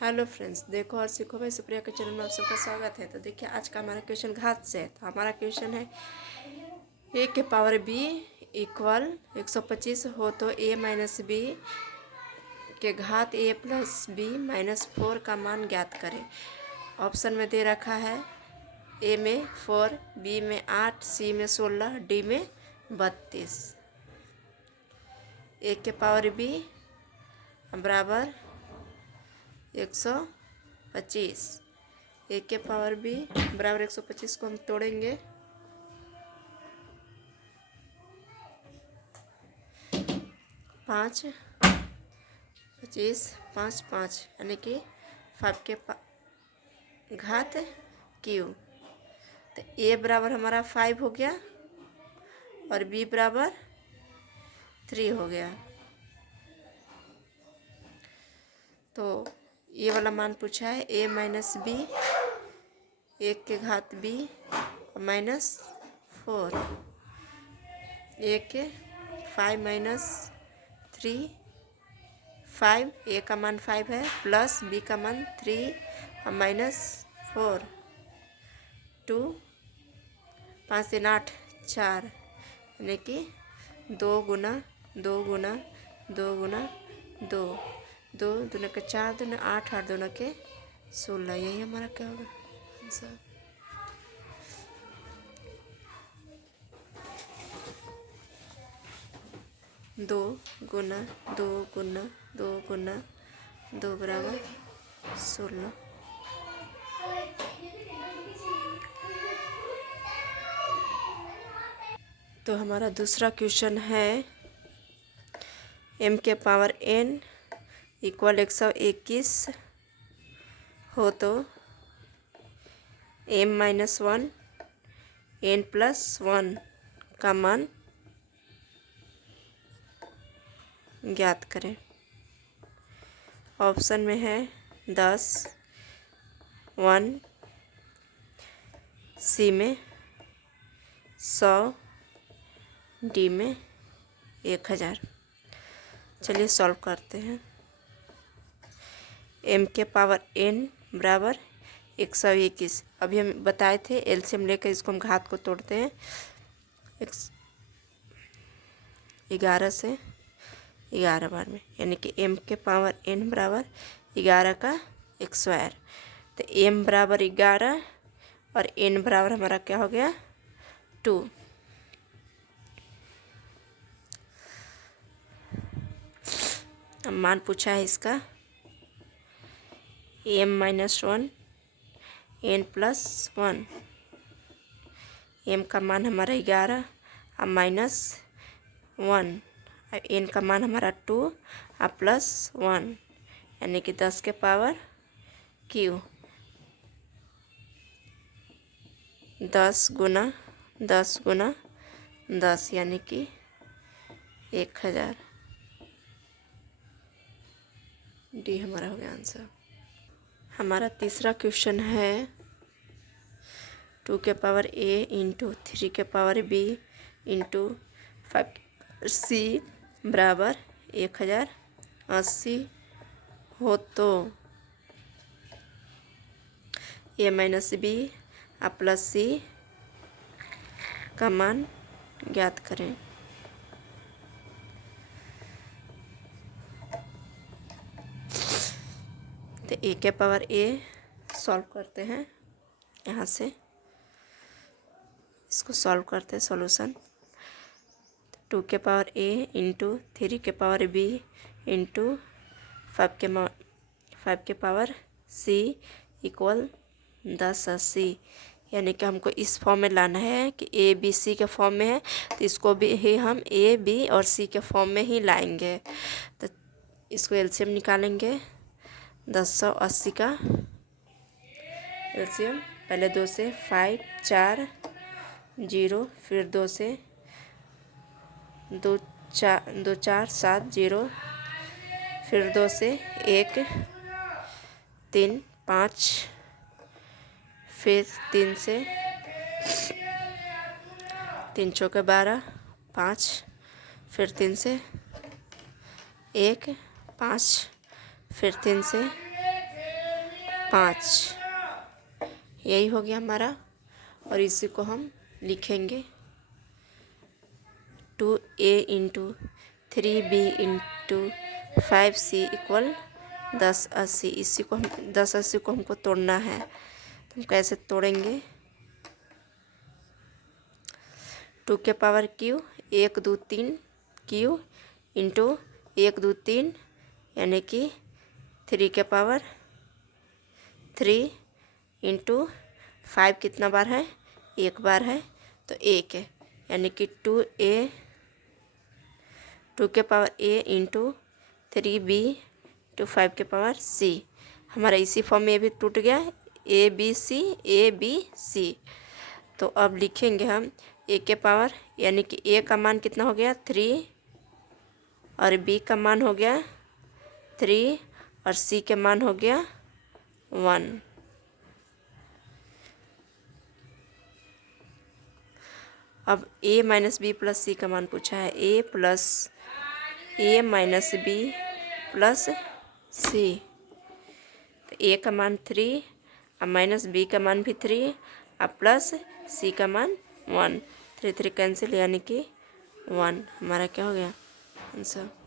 Hello friends, देखो और सीखो भाई सुप्रिया के चैनल में आप सबका स्वागत है। तो देखिए आज का हमारा क्वेश्चन घात से है। तो हमारा क्वेश्चन है a के पावर b इक्वल 125 हो तो a माइनस बी के घात a प्लस बी माइनस 4 का मान ज्ञात करें। ऑप्शन में दे रखा है a में 4, b में 8, c में 16, d में 32। a के पावर b बराबर 125, a के पावर b बराबर 125 को हम तोड़ेंगे। 5, 25, 5, 5 यानी कि 5 के घात क्यू। तो a बराबर हमारा 5 हो गया और b बराबर 3 हो गया। तो ये वाला मान पूछा है a माइनस बी, 1 के घात b माइनस 4, a के 5 माइनस 3, 5, a का मान 5 है प्लस b का मान 3 माइनस 4, 2, 5 3 8 4 यानी कि 2 गुना 2 गुना 2 गुना 2, 2 दूना के 4 दूना 8, 8 दूना के 16। यही हमारा क्या होगा आंसर। दो गुना 2 गुना 2 गुना 2 बराबर 16। तो हमारा दूसरा क्वेश्चन है m के पावर n इक्वल 121 हो तो m माइनस 1 n प्लस 1 का मान ज्ञात करें। ऑप्शन में है 10, 1, सी में 100, डी में 1000। चलिए सॉल्व करते हैं। m के पावर n बराबर 121। अभी हम बताए थे एलसीएम लेकर इसको हम घात को तोड़ते हैं। 11 से 11 बार में यानी कि m के पावर n बराबर 11 का स्क्वायर। तो m बराबर 11 और n बराबर हमारा क्या हो गया 2। अब मान पूछा है इसका m minus 1 n plus 1। m का मान हमारा 11 और माइनस 1, n का मान हमारा 2 और प्लस 1 यानी कि 10 के पावर q। 10 गुना 10 गुना 10 यानी कि 1000। डी हमारा हो गया आंसर। हमारा तीसरा क्वेश्चन है 2 के पावर a इंटू 3 के पावर b इंटू 5c बराबर 1080 हो तो a माइनस बी और प्लस सी का मान ज्ञात करें। तो a के पावर a सॉल्व करते हैं। यहाँ से इसको सॉल्व करते हैं सॉल्यूशन। 2 के पावर a इंटू 3 के पावर b इंटू 5 के पावर c इक्वल 1080। यानी कि हमको इस फॉर्म में लाना है कि a b c के फॉर्म में है तो इसको भी ही हम a b और c के फॉर्म में ही लाएंगे। तो इसको एलसीएम निकालेंगे। 1080 का एलसीएम पहले 2 से 5 4 0, फिर 2 से 2 4 7 0, फिर 2 से 1 3 5, फिर 3 से 3 चौके 12 5, फिर 3 से 1 5, फिर 3 से 5, यही हो गया हमारा। और इसी को हम लिखेंगे 2a into 3b into 5c equal 1080। इसी को हम 1080 को हमको तोड़ना है, तो हम कैसे तोड़ेंगे? 2 के पावर क्यू 1 2 3 क्यू इंटू 1 2 3 यानी कि 3 के पावर 3 इंटू 5 कितना बार है? एक बार है, तो 1 है, यानी कि 2 के power a into 3b to 5 के पावर c। हमारा इसी फॉर्म में ये भी टूट गया, a b c। तो अब लिखेंगे हम a के पावर, यानी कि a का मान कितना हो गया? 3, और b का मान हो गया 3, और c के मान हो गया 1। अब a माइनस बी प्लस सी का मान पूछा है, a माइनस बी प्लस सी। तो a का मान 3, और माइनस बी का मान भी 3, और प्लस c का मान 1। 3 3 कैंसिल, यानी कि 1 हमारा क्या हो गया आंसर।